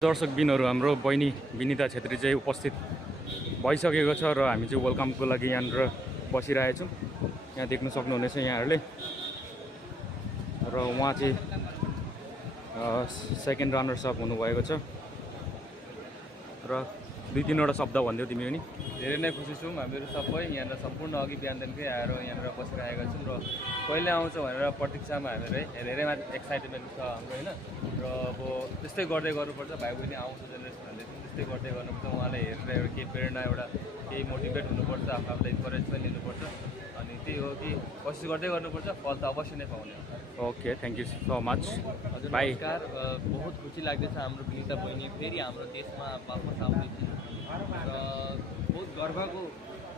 दर्शकबिनहरू हाम्रो बहिनी विनिता छेत्री चाहिँ उपस्थित भइसकेको छ र हामी चाहिँ वेलकमको लागि यहाँनिर बसिरहेछौँ। यहाँ देख्न सक्नुहुनेछ यहाँहरूले र उहाँ चाहिँ सेकेन्ड रनर्स अप हुनुभएको छ र 2-3वटा शब्द भन्दियौ तिमी पनि। धेरै नै खुसी छौँ हामीहरू सबै यहाँनिर सम्पूर्ण अघि बिहानदेखिकै आएर यहाँनिर बसिरहेका छौँ र कहिले आउँछ भनेर प्रतीक्षामा हामीलाई धेरै एक्साइटमेन्ट छ हाम्रो होइन। र अब त्यस्तै गर्दै गर्नुपर्छ, भाइ बहिनी आउँछ जेनेरेसन भन्दै त्यस्तै गर्दै गर्नुपर्छ। उहाँलाई हेरेर एउटा केही प्रेरणा एउटा केही मोटिभेट हुनुपर्छ, आफूलाई इन्करेजमेन्ट लिनुपर्छ अनि त्यही हो कि कोसिस गर्दै गर्नुपर्छ, फल त अवश्य नै पाउने हो। Okay, thank you so much हजुर भाइ। नमस्कार। बहुत खुसी लाग्दैछ हाम्रो विनिता बहिनी फेरि हाम्रो देशमा वापस आउँदैछ र बहुत गर्वको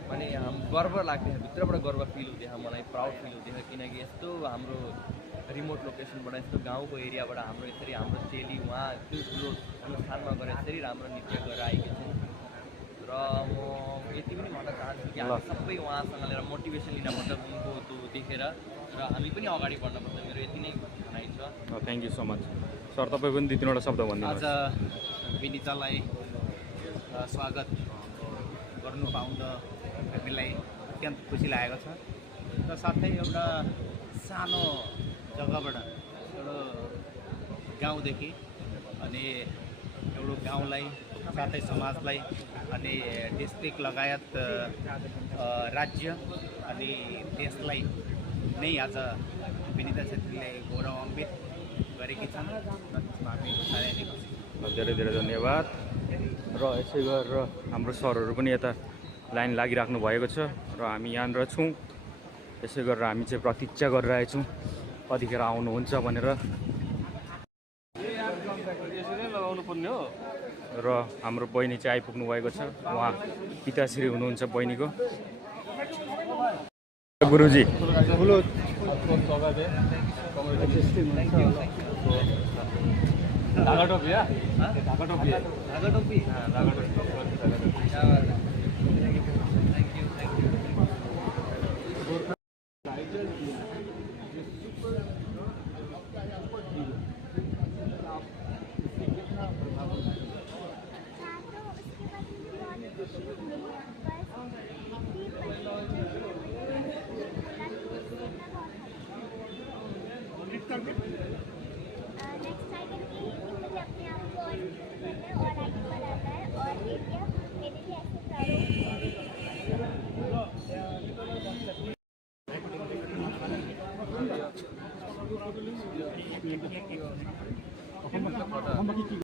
माने गर्व लाग्दैछ, भित्रबाट गर्व फिल हुँदैछ, मलाई प्राउड फिल हुँदैछ किनकि यस्तो हाम्रो रिमोट लोकेसनबाट यस्तो गाउँको एरियाबाट हाम्रो यसरी हाम्रो चेली उहाँ त्यो ठुलो अनुष्ठानमा गएर यसरी राम्रो नृत्य गरेर आएकी छन् र म यति पनि भन्न चाहन्छु कि हामी सबै उहाँसँग लिएर मोटिभेसन लिनुपर्छ उनको त्यो देखेर र हामी पनि अगाडि बढ्नुपर्छ। मेरो यति नै भनाइ छ। Thank you so much sir. तपाईँ पनि 2-3वटा शब्द भनिदिनुहोस्। आज विनितालाई स्वागत गर्नु पाउँदा हामीलाई अत्यन्त खुसी लागेको छ र साथै एउटा सानो जग्गाबाट एउटा गाउँदेखि अनि एउटा गाउँलाई साथै समाजलाई अनि डिस्ट्रिक्ट लगायत राज्य अनि देशलाई नै आज विनिता छेत्रीले गौरवान्वित गरेकी छन् र त्यसमा हामी साह्रै नै खुसी छौँ। धेरै धेरै धन्यवाद। र यसै गरेर हाम्रो सरहरू पनि यता लाइन लागिराख्नु भएको छ र हामी यहाँनिर छौँ। यसै गरेर हामी चाहिँ प्रतीक्षा गरिरहेछौँ कतिखेर आउनुहुन्छ भनेर। र हाम्रो बहिनी चाहिँ आइपुग्नु भएको छ, उहाँ पिताश्री हुनुहुन्छ बहिनीको। गुरुजी ढाका टोपी ढाका टोपी